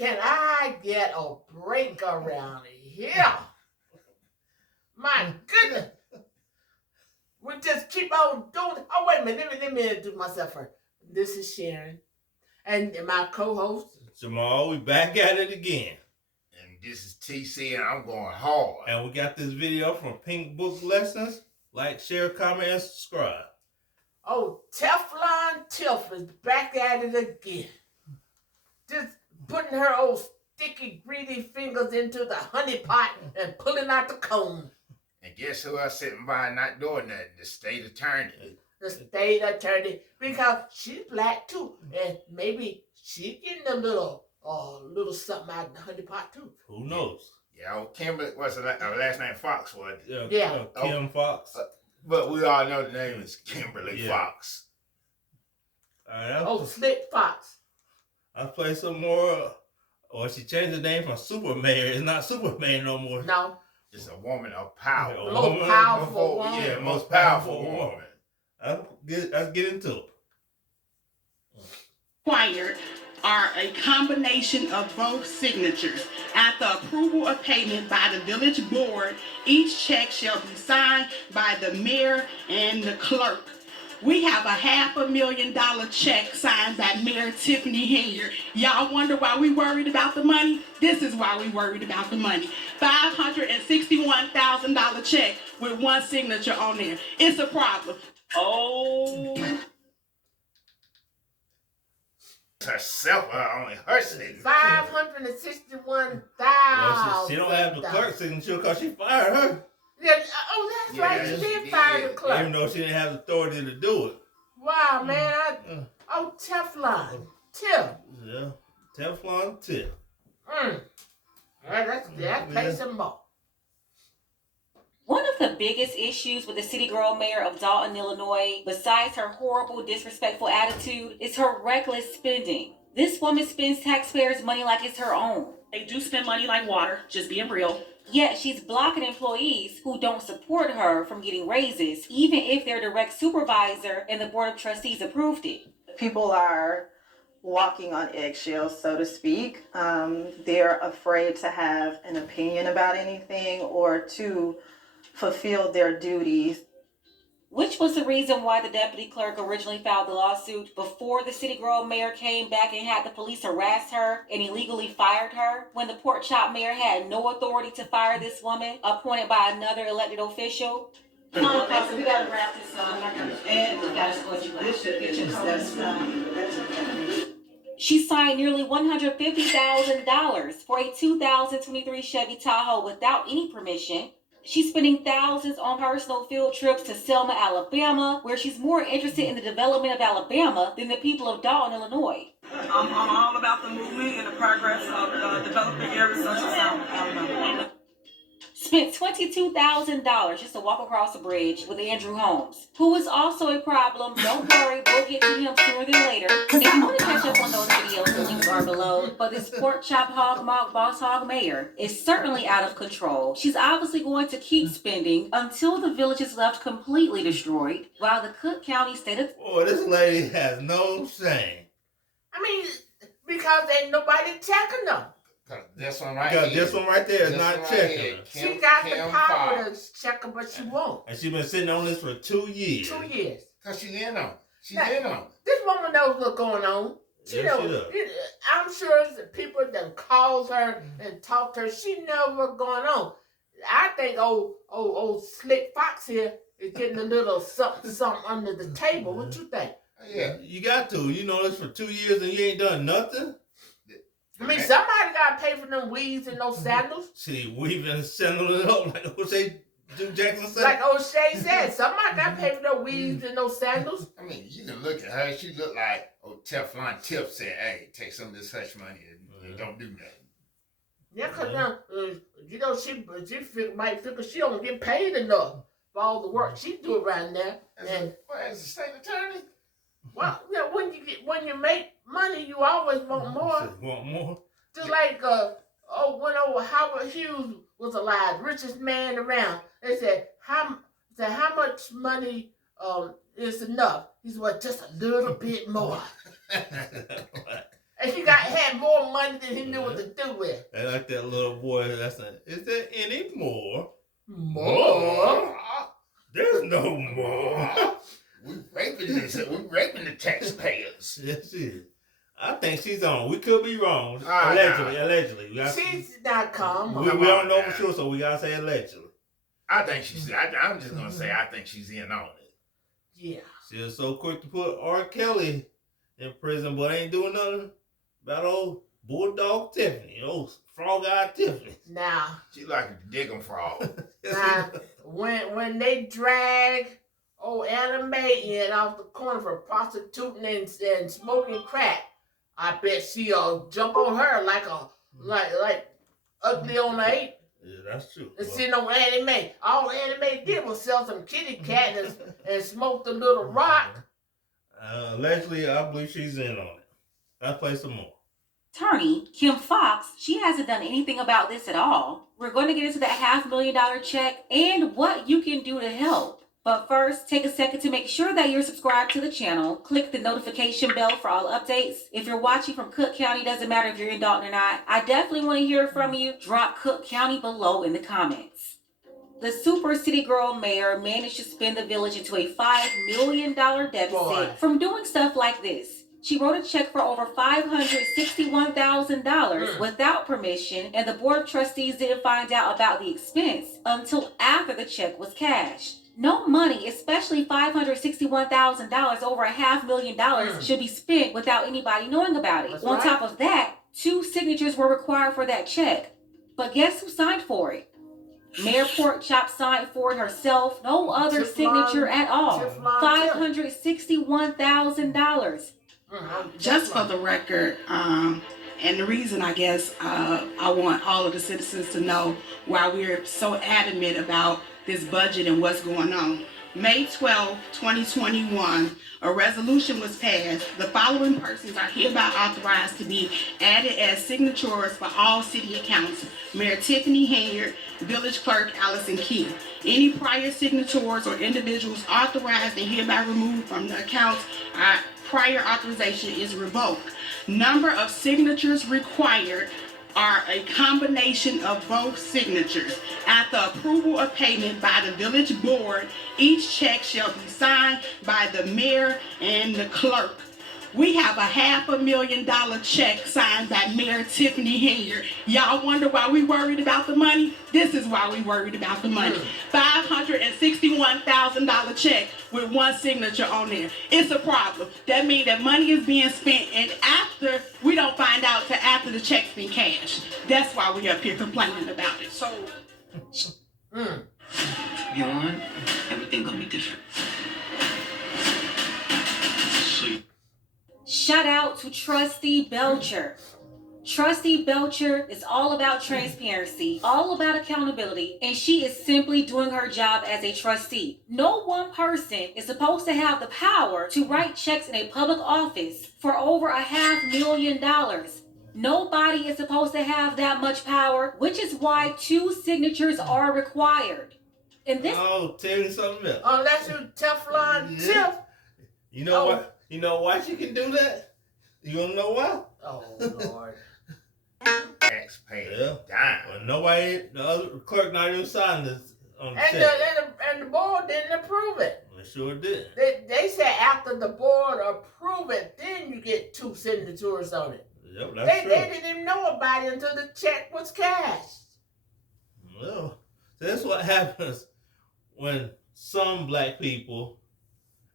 Can I get a break around here? My goodness. We just keep on doing. Oh, wait a minute. Let me introduce myself first. This is Sharon. And my co-host, Jamal. We back at it again. And this is TC, and I'm going hard. And we got this video from Pink Book Lessons. Like, share, comment, and subscribe. oh, Teflon Tiff is back at it again. Just putting her old sticky, greedy fingers into the honey pot and pulling out the comb. And guess who else sitting by not doing nothing? The state attorney. The state attorney, because she's black too, and maybe she getting a little something out of the honey pot too. Who knows? Yeah, old Kimberly, what's her last name? Fox, wasn't it? Yeah. Kim Fox. But we all know the name is Kimberly Fox. Slick Fox. I'll play some more. Or she changed the name from Super Mayor. It's not Super Mayor no more. No. It's a woman of power. Most powerful woman. Yeah, most powerful woman. Let's get into it. Required are a combination of both signatures. At the approval of payment by the village board, each check shall be signed by the mayor and the clerk. We have a $500,000 check signed by Mayor Tiffany Henyard. Y'all wonder why we worried about the money? This is why we worried about the money. $561,000 check with one signature on there. It's a problem. Oh. Herself, only her signature. $561,000. Well, she don't have the clerk's signature because she fired her. Yeah, that's right. She did fire the clerk. Even though she didn't have the authority to do it. Wow, man. Teflon Tiff. Yeah, Teflon Tiff. That pays some more. One of the biggest issues with the city girl mayor of Dalton, Illinois, besides her horrible, disrespectful attitude, is her reckless spending. This woman spends taxpayers' money like it's her own. They do spend money like water, just being real. Yet she's blocking employees who don't support her from getting raises, even if their direct supervisor and the board of trustees approved it. People are walking on eggshells, so to speak. They're afraid to have an opinion about anything or to fulfill their duties. Which was the reason why the deputy clerk originally filed the lawsuit before the city girl mayor came back and had the police harass her and illegally fired her, when the pork chop mayor had no authority to fire this woman appointed by another elected official. Come on, Pastor, we gotta wrap this up. And we gotta escort you out. Get your coats. She signed nearly $150,000 for a 2023 Chevy Tahoe without any permission. She's spending thousands on personal field trips to Selma, Alabama, where she's more interested in the development of Alabama than the people of Dalton, Illinois. I'm all about the movement and the progress of developing areas such as Selma, Alabama. Spent $22,000 just to walk across the bridge with Andrew Holmes, who is also a problem. Don't worry, we'll get to him sooner than later. If you want to catch up on those videos, the links are below. But this pork chop hog mock boss hog mayor is certainly out of control. She's obviously going to keep spending until the village is left completely destroyed, while the Cook County State of... Boy, this lady has no shame. I mean, because ain't nobody checking them. This one right here. This one right there is not checking her. She got the power to check them, but she won't. And she's been sitting on this for 2 years. 2 years. Because she's in on. She's in on. This woman knows what's going on. She knows. I'm sure the people that calls her and talk to her, she knows what's going on. I think old Slick Fox here is getting a little something under the table. What you think? Yeah. You got to. You know this for 2 years and you ain't done nothing? I mean, somebody got to pay for them weaves and those sandals. She weaving and sandling it up like O'Shea Jackson said. Like O'Shea said, somebody got to pay for those weaves and those sandals. I mean, you can look at her. She look like Teflon Tiff said, hey, take some of this hush money and don't do nothing. Yeah, because she might figure she don't get paid enough for all the work she do around there. As a state attorney? Well, you know, when you make money, you always want more. Want more? Just like when Howard Hughes was alive, richest man around. They said how much money is enough? He said, well, just a little bit more. And he had more money than he knew what to do with. And like that little boy, is there any more? More? There's no more. We raping the taxpayers. Yes, she is. I think she's on. We could be wrong. Ah, Allegedly. She's not calm. We don't know for sure, so we gotta say allegedly. I think she's. I'm just gonna say I think she's in on it. Yeah. She was so quick to put R. Kelly in prison, but ain't doing nothing about old Bulldog Tiffany, old Frog-Eyed Tiffany. Now. She like a digging frog. Now, when they drag old Anna Mae in off the corner for prostituting and smoking crack, I bet she'll jump on her like ugly on the ape. Yeah, that's true. And sitting on Annie Mae. All Annie Mae did was sell some kitty cat and smoke the little rock. Allegedly, I believe she's in on it. Let's play some more. Attorney Kim Fox, she hasn't done anything about this at all. We're going to get into that $500,000 check and what you can do to help. But first, take a second to make sure that you're subscribed to the channel. Click the notification bell for all updates. If you're watching from Cook County, doesn't matter if you're in Dalton or not, I definitely want to hear from you. Drop Cook County below in the comments. The Super City Girl Mayor managed to spin the village into a $5 million deficit from doing stuff like this. She wrote a check for over $561,000 without permission, and the Board of Trustees didn't find out about the expense until after the check was cashed. No money, especially $561,000, over $500,000, should be spent without anybody knowing about it. On top of that, 2 signatures were required for that check. But guess who signed for it? Mayor Porkchop signed for it herself. No other signature at all. $561,000. Just for the record, and the reason I guess I want all of the citizens to know why we're so adamant about this budget and what's going on. May 12, 2021, a resolution was passed. The following persons are hereby authorized to be added as signatories for all city accounts. Mayor Tiffany Henyard, Village Clerk Allison Key. Any prior signatories or individuals authorized and hereby removed from the accounts, prior authorization is revoked. Number of signatures required are a combination of both signatures. At the approval of payment by the village board, each check shall be signed by the mayor and the clerk. We have a $500,000 check signed by Mayor Tiffany Henyard. Y'all wonder why we worried about the money? This is why we worried about the money. $561,000 check with 1 signature on there. It's a problem. That means that money is being spent, and after, we don't find out till after the check's been cashed. That's why we up here complaining about it. So, you on? Everything gonna be different. Shout out to Trustee Belcher. Trustee Belcher is all about transparency, all about accountability, and she is simply doing her job as a trustee. No one person is supposed to have the power to write checks in a public office for over $500,000. Nobody is supposed to have that much power, which is why 2 signatures are required. And this I'll tell you something else. Unless you Teflon Tiff. You know what? You know why she can do that? You don't know why? Oh, Lord. Taxpayer. Yeah. Well, nobody, the other clerk not even signed this on the check. And the board didn't approve it. They sure did. They said after the board approve it, then you get 2 signatures on it. Yep, that's true. They didn't even know about it until the check was cashed. Well, that's what happens when some black people,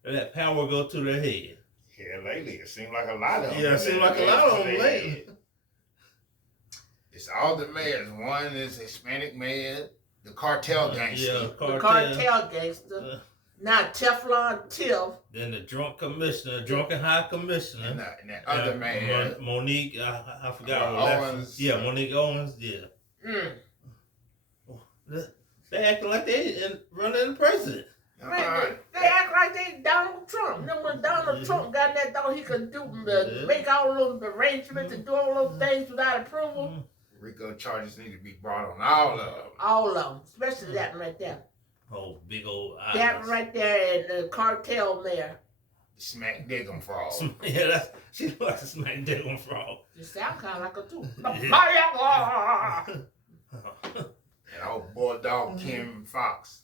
that power go to their head. Yeah, lately it seemed like a lot of them. Yeah, it seemed like a lot of them lately. It's all the mayors. One is Hispanic mayor, the cartel gangster. Yeah, The cartel gangster. Now Teflon Tiff. Then the drunk commissioner, drunken high commissioner. And that other man. Monique, I forgot what Owens. Yeah, Monique Owens, yeah. They acting like they running the president. They act like they Donald Trump. Then when Donald Trump got that, thought he could make all those arrangements and do all those things without approval. RICO charges need to be brought on all of them. All of them, especially that one right there. Oh, big old eyes. That one right there and the cartel mayor. Smack dick on frog. Yeah, she look like a smack dick on frog. You sound kind of like her too. And old bulldog Kim Fox.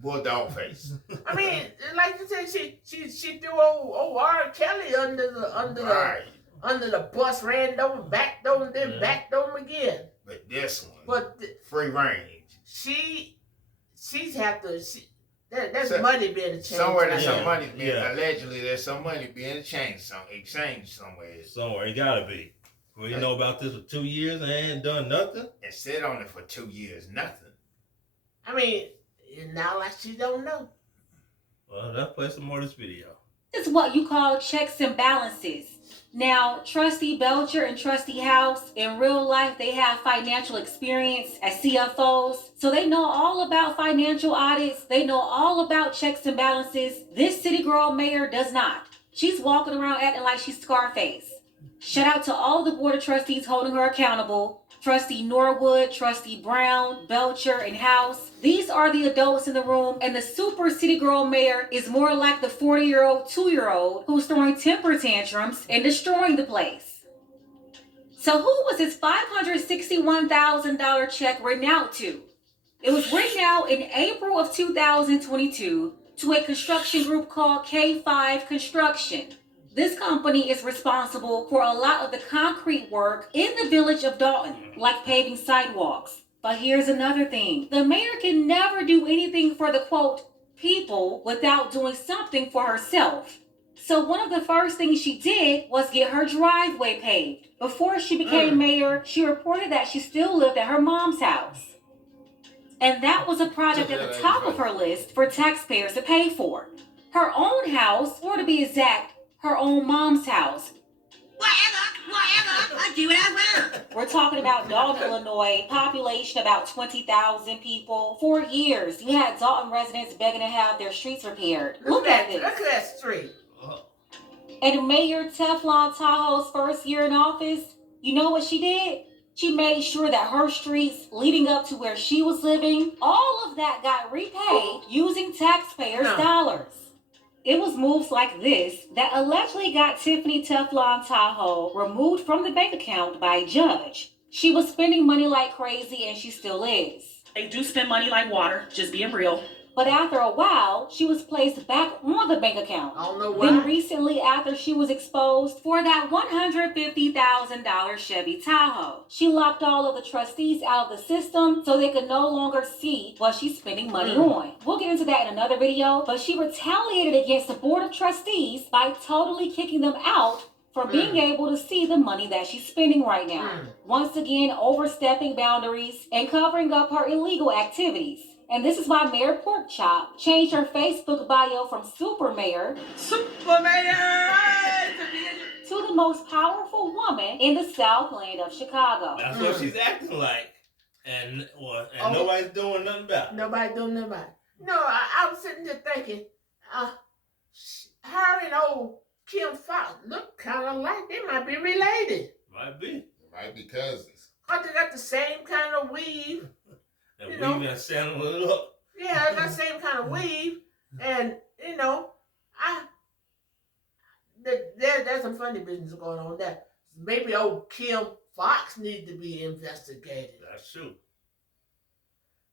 Bulldog face. I mean, like you said, she threw old R. Kelly under the bus, ran over, backed over, then backed over again. But this one, free range. She's have to. There's money being exchanged. Somewhere there's some money being allegedly there's some money being exchanged somewhere. Somewhere it gotta be. Well, you know about this for 2 years and ain't done nothing. And sit on it for 2 years, nothing. I mean, it's not like she don't know. Well, let's play some more of this video. This is what you call checks and balances. Now, Trustee Belcher and Trustee House, in real life, they have financial experience as CFOs. So they know all about financial audits. They know all about checks and balances. This city girl mayor does not. She's walking around acting like she's Scarface. Shout out to all the board of trustees holding her accountable. Trustee Norwood, Trustee Brown, Belcher, and House. These are the adults in the room, and the super city girl mayor is more like the 40-year-old, 2-year-old who's throwing temper tantrums and destroying the place. So who was this $561,000 check written out to? It was written out in April of 2022 to a construction group called K5 Construction. This company is responsible for a lot of the concrete work in the village of Dalton, like paving sidewalks. But here's another thing. The mayor can never do anything for the, quote, people without doing something for herself. So one of the first things she did was get her driveway paved. Before she became mayor, she reported that she still lived at her mom's house. And that was a project at the top of her list for taxpayers to pay for. Her own house, or to be exact, her own mom's house. Whatever, I do what I want. We're talking about Dalton, Illinois, population about 20,000 people. For years, you had Dalton residents begging to have their streets repaired. Look at this. Look at that street. And Mayor Teflon Tahoe's first year in office, you know what she did? She made sure that her streets leading up to where she was living, all of that got repaid using taxpayers' dollars. It was moves like this that allegedly got Tiffany Teflon Tahoe removed from the bank account by a judge. She was spending money like crazy, and she still is. They do spend money like water, just being real. But after a while, she was placed back on the bank account. I don't know why. Then recently, after she was exposed for that $150,000 Chevy Tahoe, she locked all of the trustees out of the system so they could no longer see what she's spending money on. We'll get into that in another video, but she retaliated against the board of trustees by totally kicking them out for being able to see the money that she's spending right now. Once again, overstepping boundaries and covering up her illegal activities. And this is why Mayor Porkchop changed her Facebook bio from Super Mayor to the most powerful woman in the Southland of Chicago. That's what she's acting like. And nobody's doing nothing about it. Nobody doing nothing about it. No, I was sitting there thinking, her and old Kim Fox look kind of like they might be related. Might be. Might be cousins. They got the same kind of weave. And weaving and sanding it up. Yeah, they got the same kind of weave. And, you know, there's some funny business going on there. Maybe old Kim Fox needs to be investigated. That's true.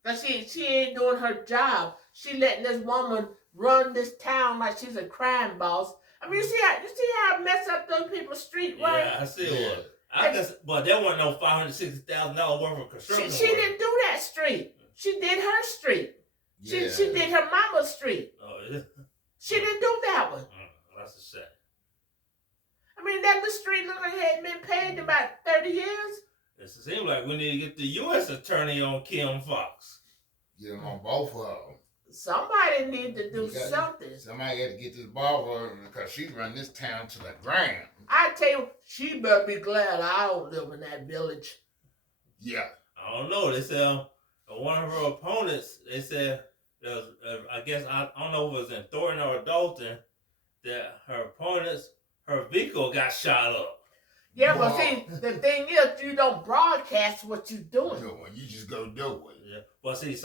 Because she ain't doing her job. She letting this woman run this town like she's a crime boss. I mean, you see how messed up those people's street was? Yeah, I see it was. But there wasn't no $560,000 worth of construction. She didn't do that street. She did her street. Yeah. She did her mama's street. Oh, yeah? She didn't do that one. That's a shame. I mean, that little street looked like it hadn't been paid in about 30 years. It seems like we need to get the U.S. attorney on Kim Fox. Get them on both of them. Somebody need to do something. Somebody got to get this ball rolling because she run this town to the ground. I tell you, she better be glad I don't live in that village. Yeah. I don't know. They said one of her opponents, they said, I don't know if it was in Thornton or Dalton, that her opponents, her vehicle got shot up. Yeah, but see, the thing is, you don't broadcast what you're doing. You just go do it. Yeah. But see, it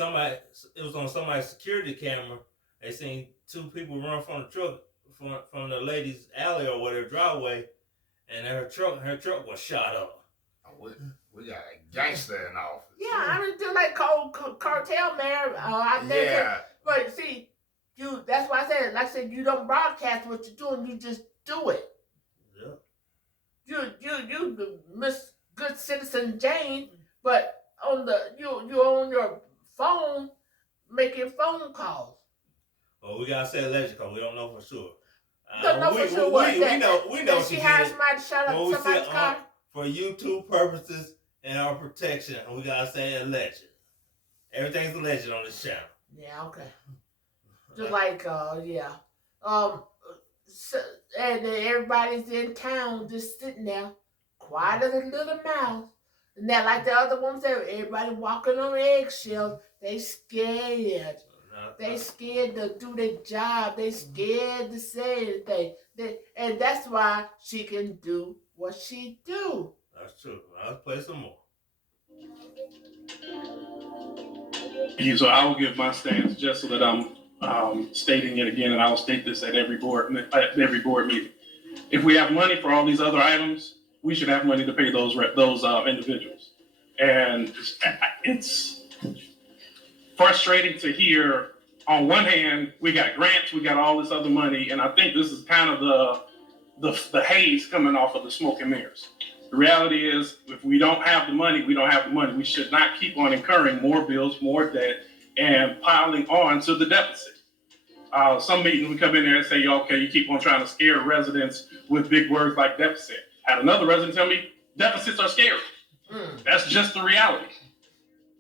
was on somebody's security camera. They seen two people run from the truck from the lady's alley or whatever driveway, and her truck was shot up. We got a gangster in office. Yeah, I mean, just like cartel mayor. I think. Yeah. But see, that's why I said, like I said, you don't broadcast what you're doing. You just do it. Yeah. You Miss Good Citizen Jane, but you're on your phone making phone calls. Well, we gotta say alleged because we don't know for sure. Don't know for sure what. We know she hired somebody to shut up somebody's car. For YouTube purposes and our protection, we gotta say alleged. Everything's alleged on this channel. Yeah, okay. Just like yeah. So, and everybody's in town just sitting there, quiet as a little mouse. And then, like the other woman said, everybody walking on eggshells. They scared. They scared to do their job. They scared to say anything. And that's why she can do what she do. That's true. I'll play some more. Yeah, so I will give my stance just so that I'm stating it again, and I will state this at every board meeting. If we have money for all these other items, we should have money to pay those individuals. And it's frustrating to hear. On one hand, we got grants, we got all this other money, and I think this is kind of the haze coming off of the smoke and mirrors. The reality is, if we don't have the money, we don't have the money. We should not keep on incurring more bills, more debt, and piling on to the deficit. Some meetings we come in there and say, okay, you keep on trying to scare residents with big words like deficit. Had another resident tell me, deficits are scary. That's just the reality.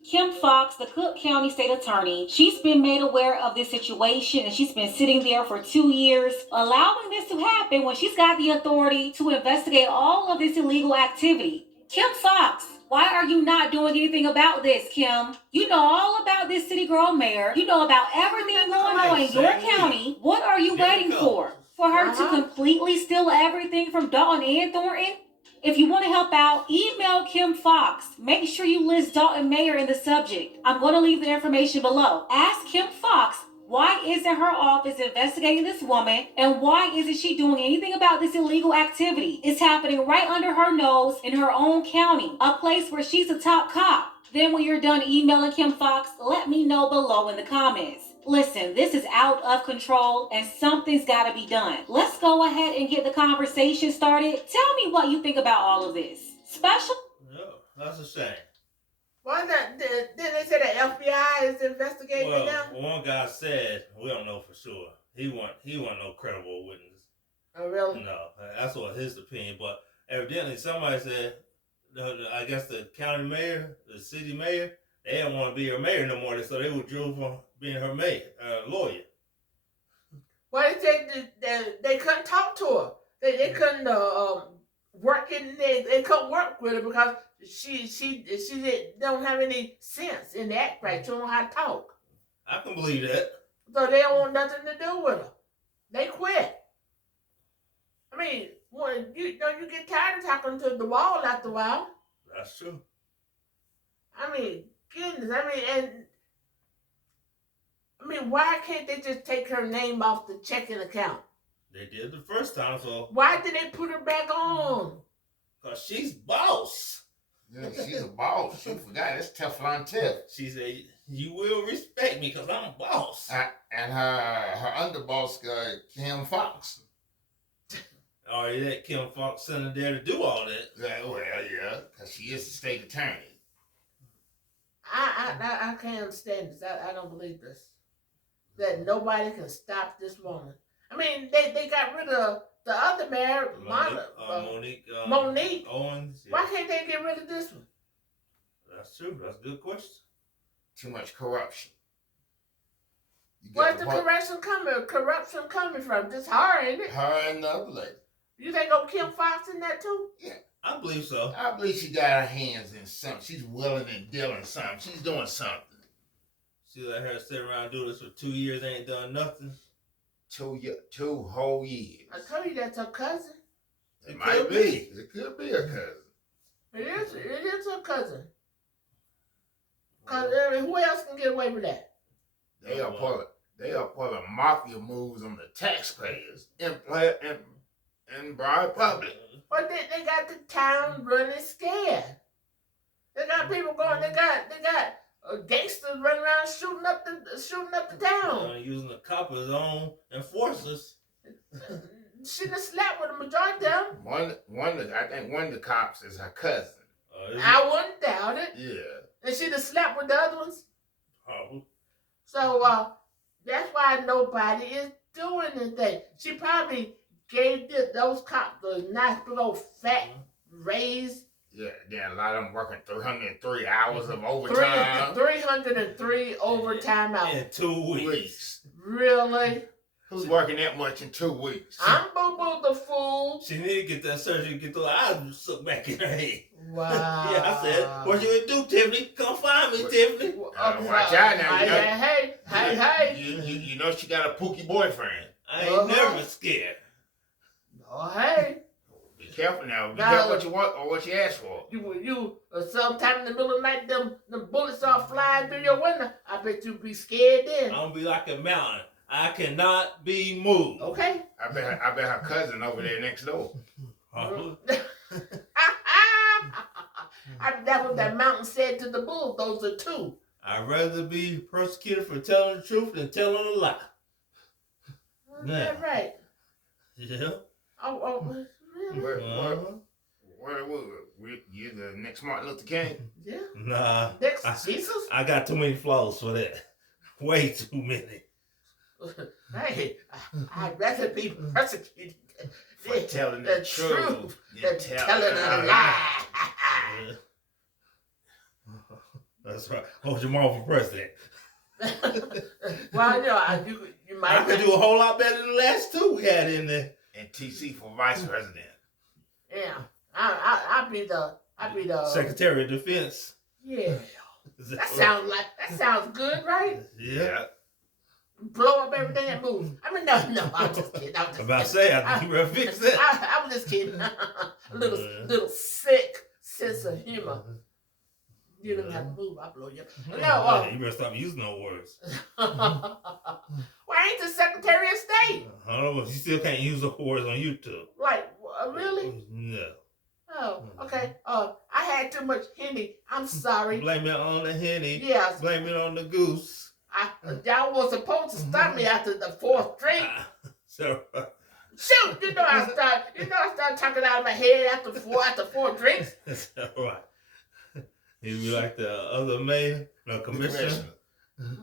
Kim Foxx, the Cook County State Attorney, she's been made aware of this situation and she's been sitting there for 2 years, allowing this to happen when she's got the authority to investigate all of this illegal activity. Kim Foxx, why are you not doing anything about this, Kim? You know all about this city girl mayor. You know about everything going on in your county. What are you waiting for? For her to completely steal everything from Dalton and Thornton? If you want to help out, email Kim Foxx. Make sure you list Dalton Mayor in the subject. I'm going to leave the information below. Ask Kim Foxx, why isn't her office investigating this woman, and why isn't she doing anything about this illegal activity? It's happening right under her nose in her own county, a place where she's a top cop. Then when you're done emailing Kim Foxx, let me know below in the comments. Listen, this is out of control and something's got to be done. Let's go ahead and get the conversation started. Tell me what you think about all of this. Special? No, that's a shame. Why not? Didn't they say the FBI is investigating it now? One guy said, we don't know for sure. He wasn't no credible witness. Oh, really? No, that's what his opinion. But evidently somebody said, I guess the county mayor, the city mayor, they didn't want to be her mayor no more, so they withdrew from being her mayor, lawyer. Well, they couldn't talk to her. They couldn't work in. They couldn't work with her because she don't have any sense in the act right. She don't know how to talk. I can believe that. So they don't want nothing to do with her. They quit. I mean, when you get tired of talking to the wall after a while. That's true. I mean, goodness. I mean, why can't they just take her name off the checking account? They did the first time, so. Why did they put her back on? Because she's boss. Yeah, she's a boss. She forgot. It's Teflon Tiff. She said, you will respect me because I'm a boss. And her underboss, Kim Foxx. Or that Kim Foxx sent her there to do all that. Yeah, because she is the state attorney. I can't understand this. I don't believe this. That nobody can stop this woman. I mean, they got rid of the other mayor, Monique Owens. Yeah. Why can't they get rid of this one? That's true. That's a good question. Too much corruption. Where's the corruption coming from? Just her, ain't it? Her and the other lady. You think Kim Foxx in that too? Yeah. I believe so. I believe she got her hands in something. She's willing and dealing something. She's doing something. She let her sit around and do this for 2 years, ain't done nothing. 2 whole years. I told you that's her cousin. It might be. It could be her cousin. It is her cousin. Because who else can get away with that? They are They are pulling mafia moves on the taxpayers in broad public. But they got the town running scared. They got people going. They got gangsters running around shooting up the town. Using the coppers on enforcers. She done slept with the majority of them. I think one of the cops is her cousin. I wouldn't doubt it. Yeah. And she done slept with the other ones. Probably. So that's why nobody is doing anything. She probably gave those cops a nice big old fat raise. Yeah, then a lot of them working 303 hours of overtime. 303 overtime hours. In 2 weeks. Really? Who's working that much in 2 weeks? I'm Boo-Boo the fool. She need to get that surgery to get those eyes sucked back in her head. Wow. Yeah, I said, what you gonna do, Tiffany? Come find me, Tiffany. Watch out now. Hey. You know she got a pookie boyfriend. I ain't never scared. Oh, hey. Be careful now. Be careful what you want or what you ask for. You sometime in the middle of the night, them bullets are flying through your window. I bet you be scared then. I'm gonna be like a mountain. I cannot be moved. Okay. I bet her cousin over there next door. That's what that mountain said to the bulldozer too. I'd rather be persecuted for telling the truth than telling a lie. That's right. Yeah. Oh, really? You the next Martin Luther King? Yeah. Nah. Next Jesus? I got too many flaws for that. Way too many. Hey, I'd rather be persecuted for telling the truth than telling a lie. That's right. Hold your mom for president. Well, you might. I could do a whole lot better than the last two we had in there. And TC for vice president. Yeah, I'd be the Secretary of Defense. Yeah, that sounds good, right? Yeah. Blow up everything that moves. I mean, no, I'm just kidding. I'm about to say, I think you better fix that. I was just kidding. A little sick sense of humor. You don't have to move. I blow you up. No, you better stop using those words. Why ain't the Secretary of State? I don't know. You still can't use the words on YouTube. Like, really? No. Oh, okay. I had too much Henny. I'm sorry. Blame it on the Henny. Yes. Blame it on the goose. Y'all was supposed to stop me after the fourth drink. So, shoot, I started talking out of my head after four drinks. That's right. He'd be like the other mayor, no commissioner.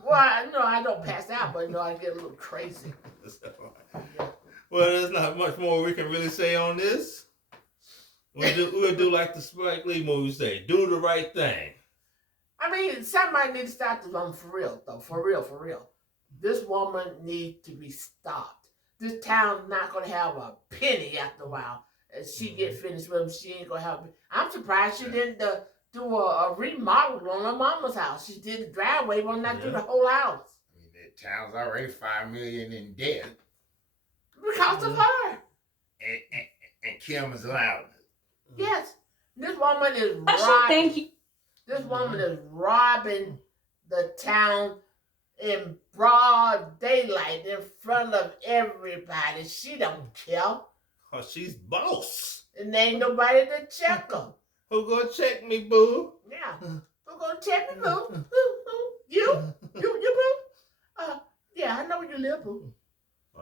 Well, I don't pass out, but I get a little crazy. Well, there's not much more we can really say on this. We'll do like the Spike Lee movie say, do the right thing. I mean, somebody needs to stop this woman for real, though. For real. This woman needs to be stopped. This town's not going to have a penny after a while. As she get finished with them, she ain't going to have. I'm surprised she didn't do a remodel on her mama's house. She did the driveway, but not do the whole house. I mean, the town's already $5 million in debt. Because of her. And Kim is allowed it. Yes. This woman is Thank you. This woman is robbing the town in broad daylight in front of everybody. She don't care. Oh, she's boss. And there ain't nobody to check her. Who gonna check me, boo? Yeah. Who gonna check me, boo? You, boo? Yeah, I know where you live, boo.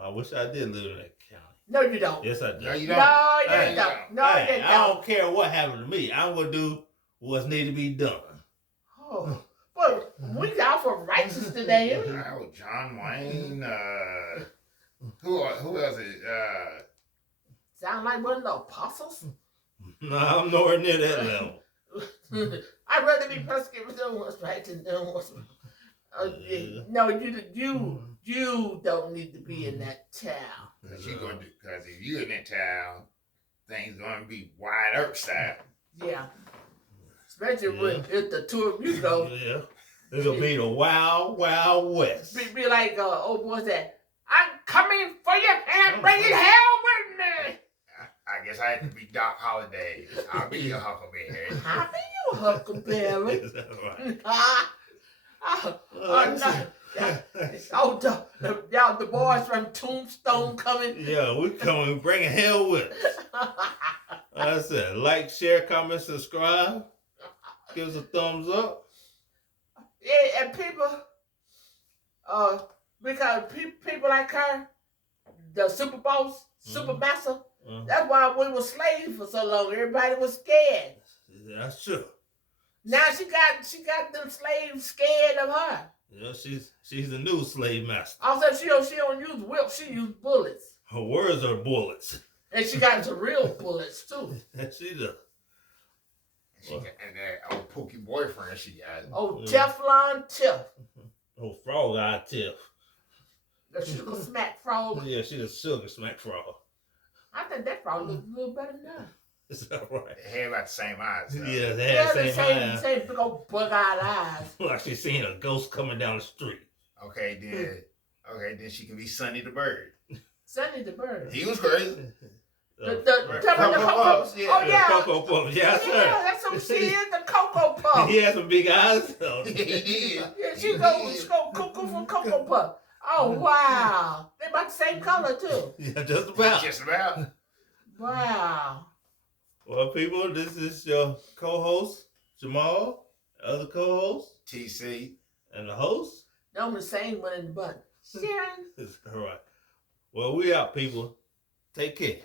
I wish I did live in that county. No, you don't. Yes, I do. No, you don't. No, you don't. No, you don't. I don't care what happened to me. I'm gonna do what's need to be done. Oh, but we out for righteous today. Oh, John Wayne. Who else is? Sound like one of the apostles? No, I'm nowhere near that level. I'd rather be persecuted than what's right than what's no, you don't need to be in that town. Because if you in that town, things gonna be wide earth style. Yeah. Especially when if the two of you go. Yeah. It's gonna be the wild, wild west. Be like old boy said, I'm coming for you and I'm bringing hell with me. I guess I have to be Doc Holliday. I'll be your Huckleberry. I'll be your Huckleberry. Right. Oh, the boys from Tombstone coming. Yeah, we coming, bringing hell with us. I said, like, share, comment, subscribe. Give us a thumbs up. Yeah, and people, because people like her, the super boss, super master, that's why we were slaves for so long. Everybody was scared. That's true. Now she got them slaves scared of her. Yeah, she's the new slave master. Also, she don't use whips, she use bullets. Her words are bullets. And she got some real bullets too. She does. And that old pokey boyfriend she got. Oh, Teflon Tiff. Oh, frog eye Tiff. The sugar smack frog. Yeah, she the sugar smack frog. I think that frog looks a little better than that. Is that right? They had about the same eyes. Yeah, they had the same big old bug-eyed eyes. Like she's seeing a ghost coming down the street. Okay, then she can be Sonny the Bird. Sonny the Bird. He was crazy. The Cocoa Puffs. Yeah. Oh, yeah. The Cocoa Puffs, yes, sir. Yeah, that's what she is, the Cocoa Puff. He has some big eyes. He did. Yeah, she go cuckoo for Cocoa Puff. Oh, wow. They about the same color, too. Yeah, just about. Just about. Wow. Well, people, this is your co-host, Jamal, other co-host, TC, and the host. No, I'm the same one in the button. Sharon. All right. Well, we out, people. Take care.